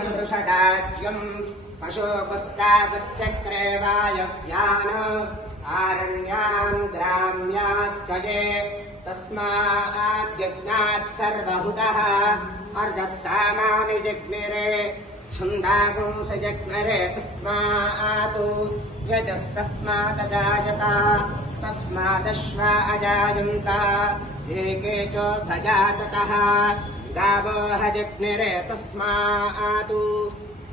ृषडाज्यम् अशोकस्तापश्चक्रे वायभ्यान् आरण्यान्द्राम्याश्चजे तस्माद्यज्ञात् सर्वभुतः अर्जः जग्निरे छन्दादृंशजज्ञरे तस्मातु। यजस्तस्मादजायत तस्मादश्वा अजायन्त एके च भजाततः गावो हजग्निरे तस्मात्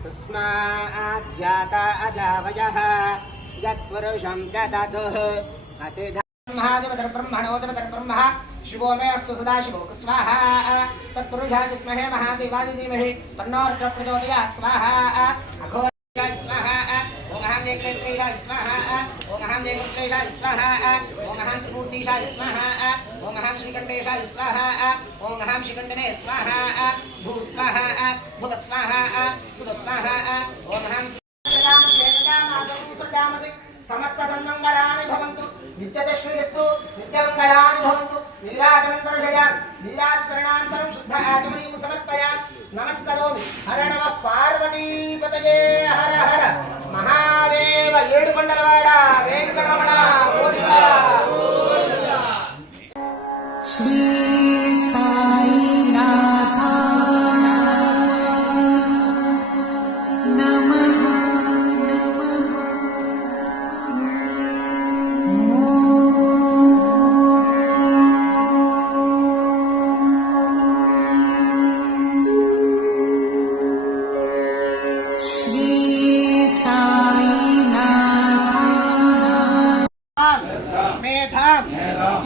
तस्माज्जाता अजावयः यत्पुरुषं ददतुः। अतिधा महादेवतर ब्रह्मणोदर ब्रह्म शिवो मे अस्तु सदा शिवो स्वाहा। तत्पुरुषा विद्महे महादेवाय धीमहि। तन्नो रुद्रः प्रचोदयात् स्वाहा। अघोराय स्वाहा। ओम अहं जयकृष्णाय स्वाहा। ओम अहं जयकृष्णाय स्वाहा। శ్రీకంఠీషాయ స్వాహ. ఓం అహం శ్రీకంఠేశాయ స్వాహ. ఓం అహం శ్రీకంఠనే స్వాహ. భూ స్వాహ. భువ స్వాహ. శుభ స్వాహ. ఓం అహం సమస్త సన్మంగళాని భవంతు. నిత్యదశ్వీరస్తు నిత్యమంగళాని భవంతు. నీరాజనంతరుషయా నీరాజరణాంతరం శుద్ధ ఆగమనీయం సమర్పయా. నమస్కరోమి. హర పార్వతీపతయే. హర హర. మహాదేవ ఏడు పండలవాడ వేణుకరమణ కోటిగా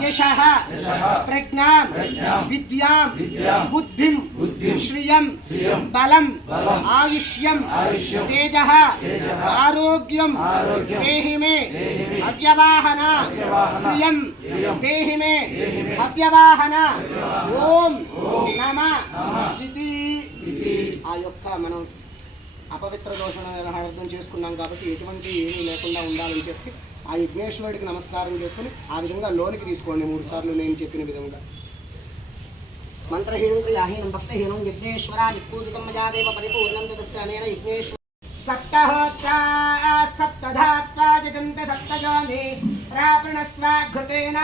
యశః ప్రజ్ఞాం విద్యాం బుద్ధిం శ్రియం బలం ఆయుష్యం తేజః ఆరోగ్యం దేహి మే అవ్యవాహన శ్రియం దేహి మే అవ్యవాహన. ఓం నమ ఇది ఆ యొక్క మనం అపవిత్ర దోషణ అర్థం చేసుకున్నాం కాబట్టి ఎటువంటి ఏమీ లేకుండా ఉండాలని చెప్పి ఆ యజ్ఞేశ్వరుడికి నమస్కారం చేసుకుని ఆ విధంగా లోనికి తీసుకోండి మూడు సార్లు నేను చెప్పిన విధంగా. మంత్రహీనం క్రియాహీనం భక్తహీనం యజ్ఞేశ్వర ఎక్కువదికం మయాదేవ పరిపూర్ణం తదస్య యజ్ఞేశ్వర సప్తహోత్రా సప్తధాత్వా జగంత సప్తజోని ప్రాపృణస్వ ఘృతేన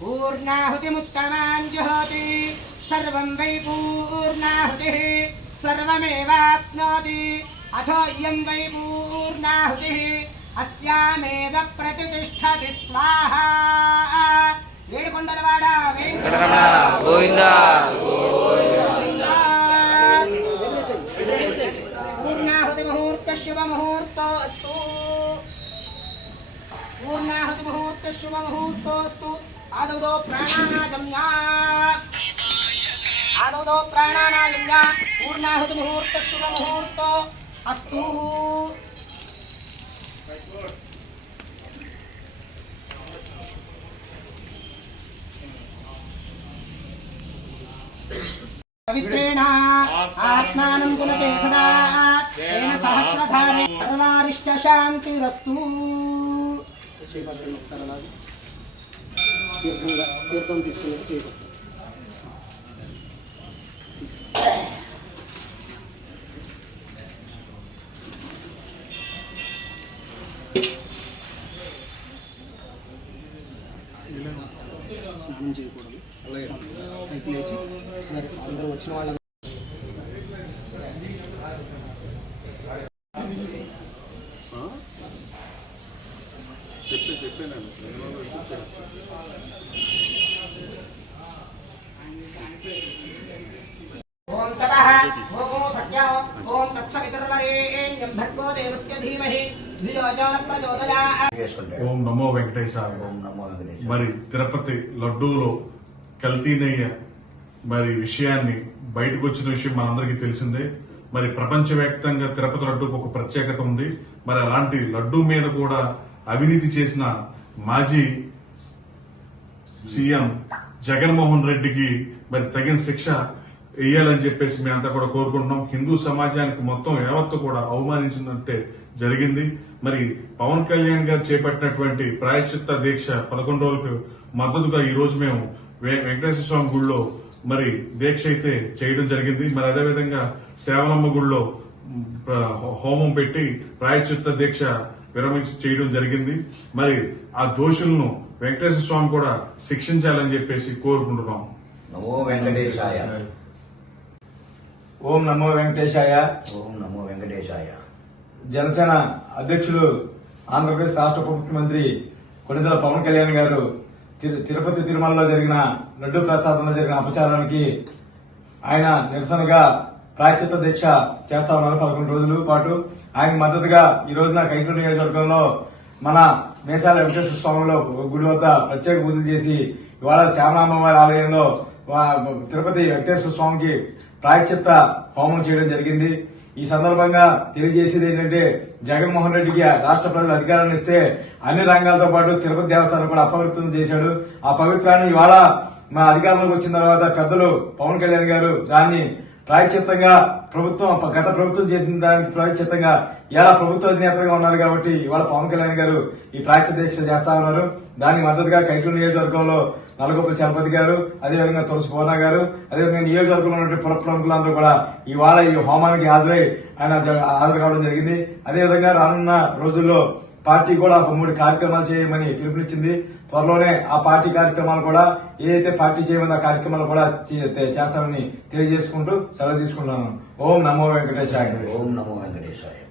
పూర్ణాహుతిముత్తమాన్ జుహోతి సర్వం వై పూర్ణాహుతి సర్వమేవాప్నోతి అథో ఇయం వై పూర్ణాహుతి అస్యామేవ ప్రతిష్టతి స్వాహా. ఏడుకొండలవాడ వెంకటరమణ గోవింద. పూర్ణాహుతి ముహూర్త శుభ ముహూర్తోస్తు పూర్ణాహుతి ముహూర్త శుభ ముహూర్తోస్తు ఆదౌదో ప్రాణానాగమ్యా ఆదౌదో ప్రాణానాగమ్యా పూర్ణాహుతి ముహూర్త శుభ ముహూర్తో అస్తు పవిత్రేణ ఆత్మానం కులతే సదా తేన సహస్రధారే సర్వారిష్ట శాంతిరస్తు తీర్థం స్నానం చేయకూడదు. లేచి సరే అందరూ వచ్చిన వాళ్ళ ఓం తపః ఓం సత్య ఓం తత్సవితుర్వరేణ్యం భర్గో దేవస్య ధీమహి ఓం నమో వెంకటేశాయ. మరి తిరుపతి లడ్డూలో కల్తీనయ్య మరి విషయాన్ని బయటకు వచ్చిన విషయం మనందరికీ తెలిసిందే. మరి ప్రపంచవ్యాప్తంగా తిరుపతి లడ్డూకు ఒక ప్రత్యేకత ఉంది. మరి అలాంటి లడ్డూ మీద కూడా అవినీతి చేసిన మాజీ సీఎం జగన్మోహన్ రెడ్డికి మరి తగిన శిక్ష వేయాలని చెప్పేసి మేమంతా కూడా కోరుకుంటున్నాం. హిందూ సమాజానికి మొత్తం యావత్తు కూడా అవమానించినట్టే జరిగింది. మరి పవన్ కళ్యాణ్ గారు చేపట్టినటువంటి ప్రాయశ్చిత్త దీక్ష పదకొండు రోజులకు మద్దతుగా ఈ రోజు మేము వెంకటేశ్వర స్వామి గుడిలో మరి దీక్ష అయితే చేయడం జరిగింది. మరి అదేవిధంగా సేవలమ్మ గుడిలో హోమం పెట్టి ప్రాయచిత్త దీక్ష విరమించి చేయడం జరిగింది. మరి ఆ దోషులను వెంకటేశ్వర స్వామి కూడా శిక్షించాలని చెప్పేసి కోరుకుంటున్నాం. నమో వెంకటేశాయ. ఓం నమో వెంకటేశాయ. ఓం నమో వెంకటేశాయ. జనసేన అధ్యక్షులు ఆంధ్రప్రదేశ్ రాష్ట్ర ఉప ముఖ్యమంత్రి కొనిదల పవన్ కళ్యాణ్ గారు తిరుపతి తిరుమలలో జరిగిన లడ్డూ ప్రసాదంలో జరిగిన అపచారానికి ఆయన నిరసనగా ప్రాయచిత్త దీక్ష చేస్తా ఉన్నారు. పదకొండు రోజుల పాటు ఆయన మద్దతుగా ఈ రోజున కైకూరు నియోజకవర్గంలో మన మేసాల వెంకటేశ్వర స్వామిలో గుడి వద్ద ప్రత్యేక పూజలు చేసి ఇవాళ శ్యామరామవారి ఆలయంలో వా- తిరుపతి వెంకటేశ్వర స్వామికి ప్రాయచిత్త హోమం చేయడం జరిగింది. ఈ సందర్భంగా తెలియజేసేది ఏంటంటే జగన్మోహన్ రెడ్డికి రాష్ట్ర ప్రజలు అధికారాన్ని ఇస్తే అన్ని రంగాలతో పాటు తిరుపతి దేవస్థానం కూడా అపవిత్రం చేశాడు. ఆ పవిత్రాన్ని ఇవాళ మా అధికారంలోకి వచ్చిన తర్వాత పెద్దలు పవన్ కళ్యాణ్ గారు దాన్ని ప్రాయచిత్తంగా ప్రభుత్వం గత ప్రభుత్వం చేసిన దానికి ప్రాయచిత్తంగా ఇలా ప్రభుత్వ అధినేతగా ఉన్నారు కాబట్టి ఇవాళ పవన్ కళ్యాణ్ గారు ఈ ప్రాయచిత్త దీక్ష చేస్తా ఉన్నారు. దానికి మద్దతుగా కైకూరు నియోజకవర్గంలో నలగొప్ప చలపతి గారు అదేవిధంగా తులసి పూర్ణ గారు అదేవిధంగా నియోజకవర్గంలో ఉన్నటువంటి పుర ప్రముఖులందరూ కూడా ఇవాళ ఈ హోమానికి హాజరై ఆయన హాజరు కావడం జరిగింది. అదేవిధంగా రానున్న రోజుల్లో పార్టీ కూడా ఒక మూడు కార్యక్రమాలు చేయమని పిలుపునిచ్చింది. త్వరలోనే ఆ పార్టీ కార్యక్రమాలు కూడా ఏదైతే పార్టీ చేయమని ఆ కార్యక్రమాలు కూడా చే- చేస్తామని తెలియజేసుకుంటూ సెలవు తీసుకుంటున్నాను. ఓం నమో వెంకటేశాయ. ఓం నమో వెంకటేశాయ.